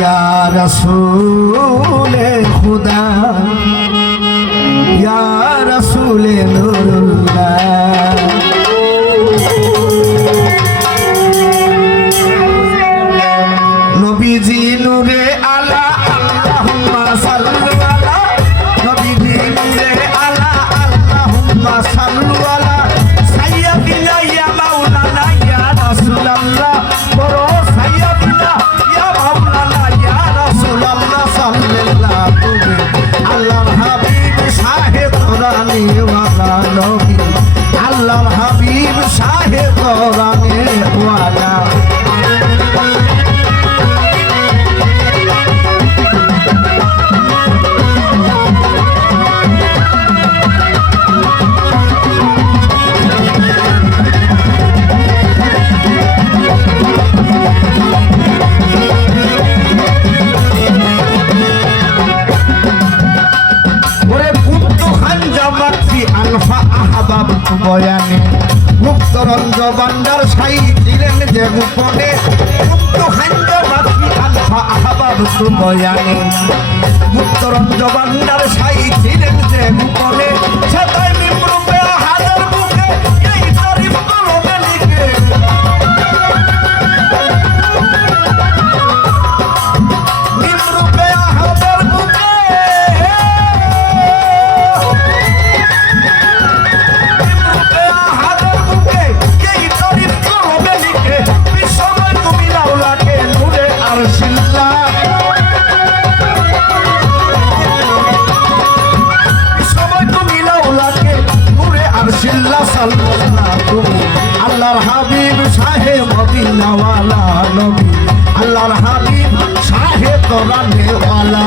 या रसूले खुदा या रसूले नूरुल्लाह नबीजी नूरे आला अल्लाहुम्मा सल्लु अला नबीजी नूरे आला अल्लाहुम्मा सल्लु अला साय्यिदिना या माওলানা या রাসূলুল্লাহ বড় সাय্যিদিনা या মাওলানা या রাসূলুল্লাহ সাল্লাল্লাহু আল্লাহর হাবিব শাহে কোরআনি ওয়ালা নবী আল্লাহর হাবিব শাহে কোরআনি ওয়ালা বয়ানে মুক্তরঞ্জ বান্দার সাই ছিলেন যে গোপনে মুক্ত খাঞ্জ মাতৃ আলফা আহবাব বয়ানে মুক্তরঞ্জ বান্দার সাই ছিলেন যে গোপনে সদাই নিম্রূপে হাজার বুকে এই শরীফ কলমে লিখে নিম্রূপে হাজার বুকে আল্লাহর হাবিব শাহে মদিনা ওয়ালা নবী আল্লাহর হাবিব শাহে কোরআনে ওয়ালা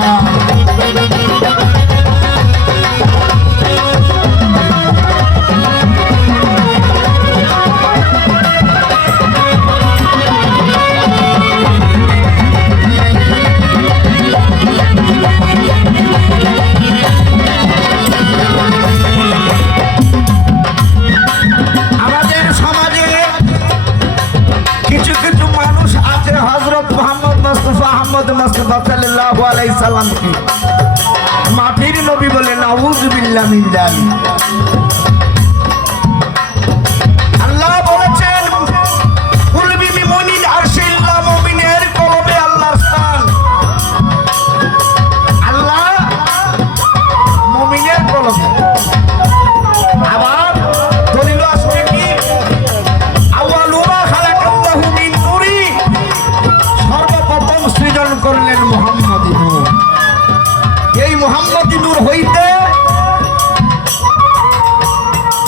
মাটির নবী বলে নাউযুবিল্লাহ মিন যালিক আল্লাহ বলেছেন কুল বিমিনিল আরশিল্লাহ মুমিনের কলবে আল্লাহর স্থান আল্লাহ মুমিনের কলবে আবার দলিল আসছে কি আউয়ালু মা খালাকাল্লাহু মিন নূরি সর্বপ্রথম সৃজন করলেন মুহাম্মদ নূর এই মুহাম্মদী নূর হইতে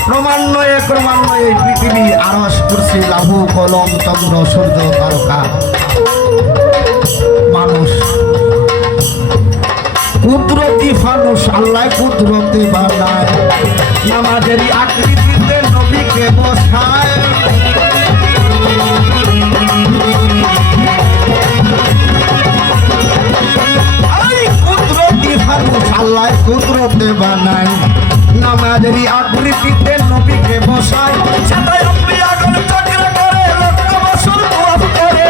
ক্রমান্বয়ে ক্রমান্বয়ে পৃথিবী আরশ কুরসি লাহু কলম চন্দ্র সূর্য তারকা মানুষ কুদরতি ফানুষ আল্লাহ কুদরতি বানায় নামাজেরই আকৃতিতে নবীকে বসায় আল্লাহ কুদরতে বানায় নামাজেরই আকৃতিতে নবীকে বসায় সাথে আম্বিয়া গণ চক্র করে লক্ষ বছর তওয়াফ করে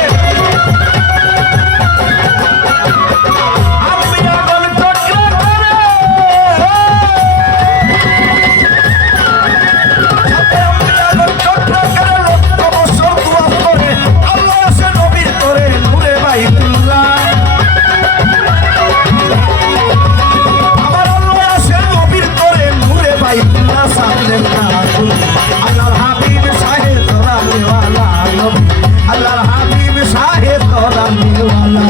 আম্বিয়া গণ চক্র করে সাথে আম্বিয়া গণ চক্র করে লক্ষ বছর তওয়াফ করে আল্লাহ সে নবীর করে নূরে বাইতুল্লাহ আল্লাহর হাবিব শাহে কোরআনে ওয়ালা নবী আল্লাহর হাবিব শাহে কোরআনে ওয়ালা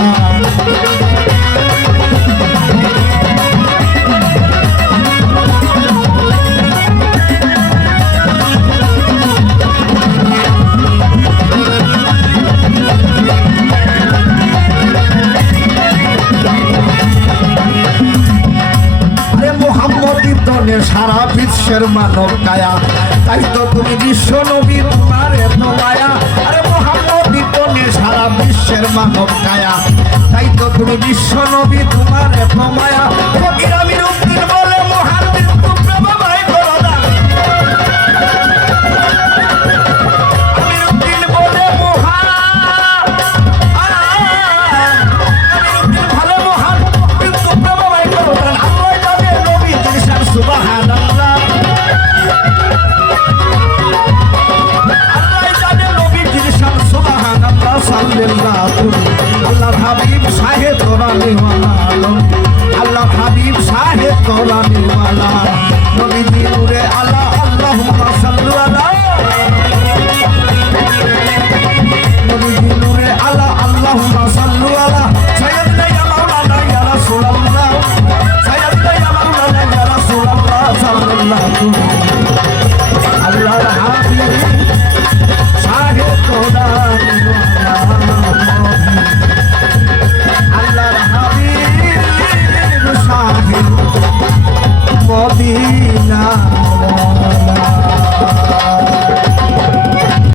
সারা বিশ্বের মানব কায়া তাই তো তুমি বিশ্ব নবী তোমার এত মায়া আরে মুহাম্মদী তনে সারা বিশ্বের মানব কায়া তাই তো তুমি বিশ্ব নবী তোমার এত মায়া ফকির আমির উদ্দিন